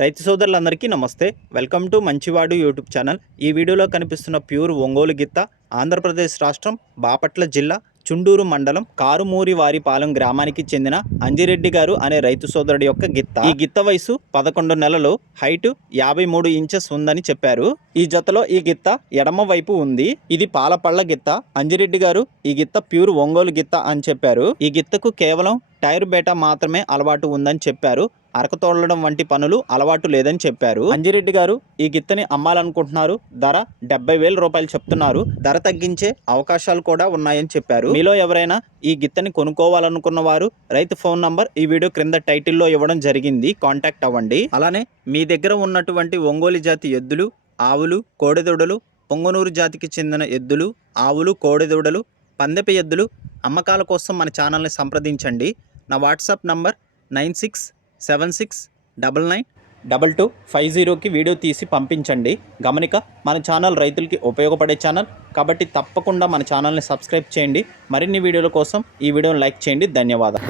రైతు సోదరులందరికీ నమస్తే. వెల్కమ్ టు మంచివాడు యూట్యూబ్ ఛానల్. ఈ వీడియోలో కనిపిస్తున్న ప్యూర్ ఒంగోలు గిత్త ఆంధ్రప్రదేశ్ రాష్ట్రం బాపట్ల జిల్లా చుండూరు మండలం కారుమూరివారిపాలెం గ్రామానికి చెందిన అంజిరెడ్డి గారు అనే రైతు సోదరుడి యొక్క గిత్త. ఈ గిత్త వయసు 11 నెలలు, హైట్ 53 ఇంచెస్ ఉందని చెప్పారు. ఈ జతలో ఈ గిత్త ఎడమ వైపు ఉంది. ఇది పాలపళ్ళ గిత్త. అంజిరెడ్డి గారు ఈ గిత్త ప్యూర్ ఒంగోలు గిత్త అని చెప్పారు. ఈ గిత్తకు కేవలం టైర్ బేటా మాత్రమే అలవాటు ఉందని చెప్పారు. అరక తోలడం వంటి పనులు అలవాటు లేదని చెప్పారు. అంజిరెడ్డి గారు ఈ గిత్తని అమ్మాలనుకుంటున్నారు. ధర 70,000 రూపాయలు చెప్తున్నారు. ధర తగ్గించే అవకాశాలు కూడా ఉన్నాయని చెప్పారు. మీలో ఎవరైనా ఈ గిత్తని కొనుక్కోవాలనుకున్న వారు రైతు ఫోన్ నంబర్ ఈ వీడియో క్రింద టైటిల్లో ఇవ్వడం జరిగింది. కాంటాక్ట్ అవ్వండి. అలానే మీ దగ్గర ఉన్నటువంటి ఒంగోలు జాతి ఎద్దులు, ఆవులు, కోడెదూడలు, పొంగనూరు జాతికి చెందిన ఎద్దులు, ఆవులు, కోడెదూడలు, పందెపు ఎద్దులు అమ్మకాల కోసం మన ఛానల్ని సంప్రదించండి. నా వాట్సాప్ నంబర్ 9676992250కి వీడియో తీసి పంపించండి. గమనిక, మన ఛానల్ రైతులకి ఉపయోగపడే ఛానల్ కాబట్టి తప్పకుండా మన ఛానల్ని సబ్స్క్రైబ్ చేయండి. మరిన్ని వీడియోల కోసం ఈ వీడియోని లైక్ చేయండి. ధన్యవాదాలు.